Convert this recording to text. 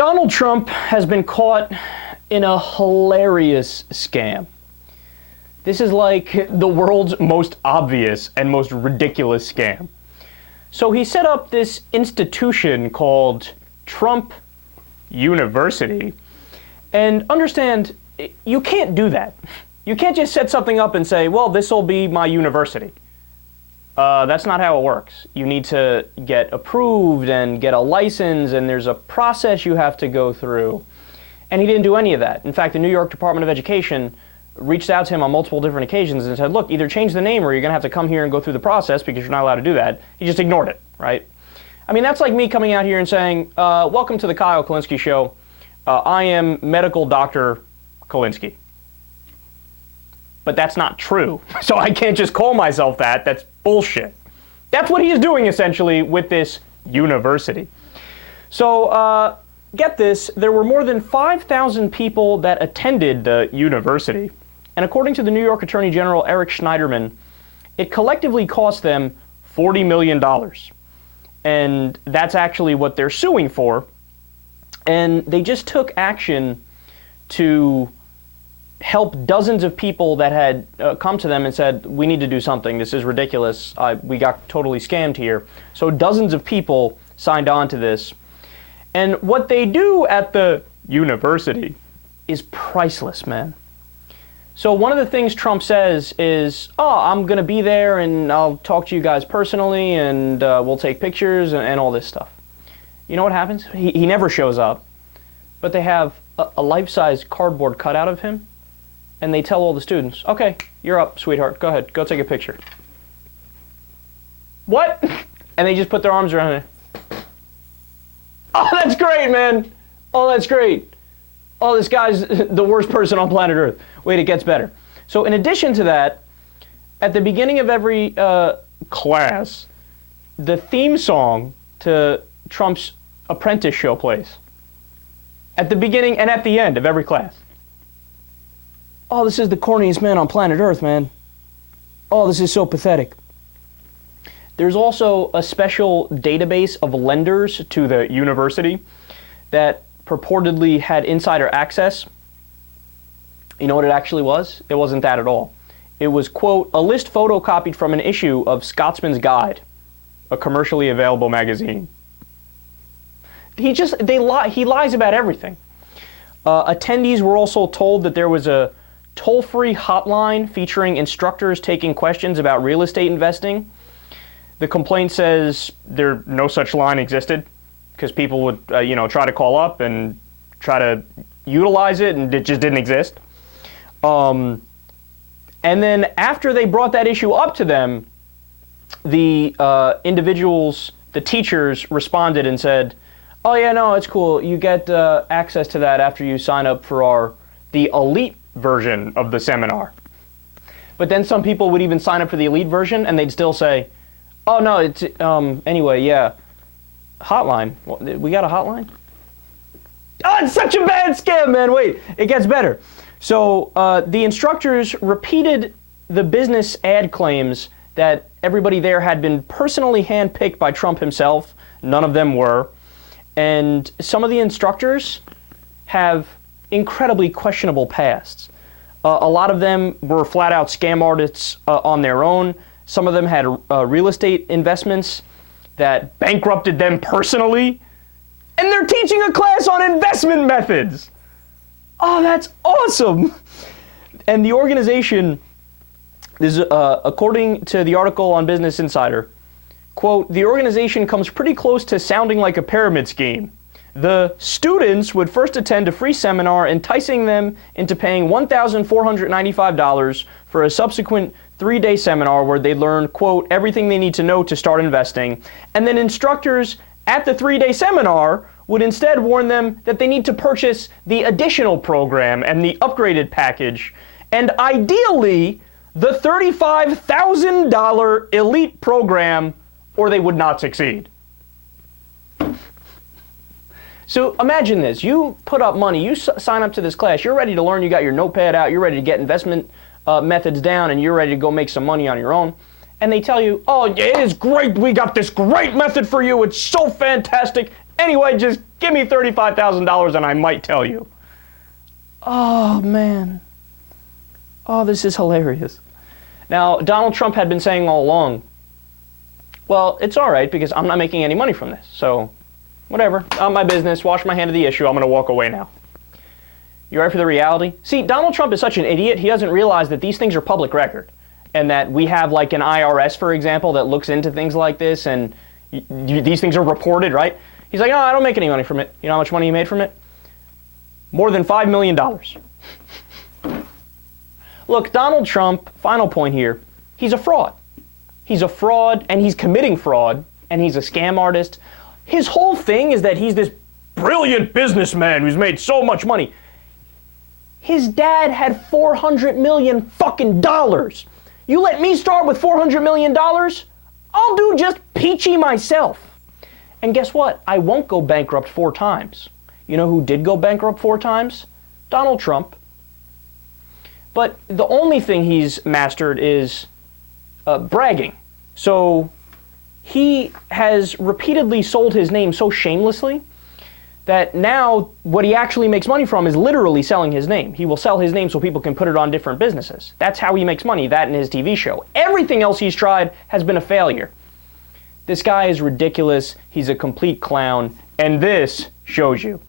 Donald Trump has been caught in a hilarious scam. This is like the world's most obvious and most ridiculous scam. So he set up this institution called Trump University. And understand, you can't do that. You can't just set something up and say, well, this will be my university. That's not how it works. You need to get approved and get a license, and there's a process you have to go through. And he didn't do any of that. In fact, the New York Department of Education reached out to him on multiple different occasions and said, look, either change the name or you're going to have to come here and go through the process because you're not allowed to do that. He just ignored it, right? I mean, that's like me coming out here and saying, welcome to the Kyle Kulinski Show. I am medical Dr. Kulinski. But that's not true. So I can't just call myself that. That's bullshit. That's what he is doing, essentially, with this university. So, get this, there were more than 5,000 people that attended the university. And according to the New York Attorney General Eric Schneiderman, it collectively cost them $40 million. And that's actually what they're suing for. And they just took action to help dozens of people that had come to them and said, we need to do something. This is ridiculous. We got totally scammed here. So dozens of people signed on to this. And what they do at the university is priceless, man. So one of the things Trump says is, oh, I'm going to be there and I'll talk to you guys personally and we'll take pictures and all this stuff. You know what happens? He never shows up, but they have a life-size cardboard cutout of him. And they tell all the students, okay, you're up, sweetheart. Go ahead. Go take a picture. What? And they just put their arms around it. Oh, that's great, man. Oh, that's great. Oh, this guy's the worst person on planet Earth. Wait, it gets better. So in addition to that, at the beginning of every class, the theme song to Trump's Apprentice show plays. At the beginning and at the end of every class. Oh, this is the corniest man on planet Earth, man. Oh, this is so pathetic. There's also a special database of lenders to the university that purportedly had insider access. You know what it actually was? It wasn't that at all. It was, quote, a list photocopied from an issue of Scotsman's Guide, a commercially available magazine. He lies about everything. Attendees were also told that there was a toll-free hotline featuring instructors taking questions about real estate investing. The complaint says no such line existed because people would, try to call up and try to utilize it, and it just didn't exist. And then after they brought that issue up to them, the the teachers responded and said, "Oh yeah, no, it's cool. You get access to that after you sign up for the elite version of the seminar." But then some people would even sign up for the elite version and they'd still say, oh no, it's anyway, yeah, hotline. We got a hotline? Oh, it's such a bad scam, man. Wait, it gets better. So the instructors repeated the business ad claims that everybody there had been personally handpicked by Trump himself. None of them were. And some of the instructors have incredibly questionable pasts. A lot of them were flat-out scam artists on their own. Some of them had real estate investments that bankrupted them personally. And they're teaching a class on investment methods. Oh, that's awesome. And the organization, according to the article on Business Insider, quote, the organization comes pretty close to sounding like a pyramid scheme. The students would first attend a free seminar, enticing them into paying $1,495 for a subsequent 3-day seminar where they learn, quote, everything they need to know to start investing. And then instructors at the 3-day seminar would instead warn them that they need to purchase the additional program and the upgraded package, and ideally the $35,000 elite program, or they would not succeed. So imagine this. You put up money, you sign up to this class, you're ready to learn, you got your notepad out, you're ready to get investment methods down, and you're ready to go make some money on your own. And they tell you, oh, it is great, we got this great method for you, it's so fantastic, Anyway, just give me $35,000 and I might tell you. Oh, man. Oh, this is hilarious. Now, Donald Trump had been saying all along, well, it's all right because I'm not making any money from this. So, whatever. Not my business. Wash my hand of the issue. I'm going to walk away now. You ready for the reality? See, Donald Trump is such an idiot, he doesn't realize that these things are public record. And that we have like an IRS, for example, that looks into things like this, and these things are reported, right? He's like, no, I don't make any money from it. You know how much money he made from it? More than $5 million. Look, Donald Trump, final point here, he's a fraud. He's a fraud, and he's committing fraud, and he's a scam artist. His whole thing is that he's this brilliant businessman who's made so much money. His dad had $400 million fucking dollars. You let me start with $400 million? I'll do just peachy myself. And guess what? I won't go bankrupt 4 times. You know who did go bankrupt 4 times? Donald Trump. But the only thing he's mastered is bragging. So he has repeatedly sold his name so shamelessly that now what he actually makes money from is literally selling his name. He will sell his name so people can put it on different businesses. That's how he makes money, that and his TV show. Everything else he's tried has been a failure. This guy is ridiculous. He's a complete clown. And this shows you.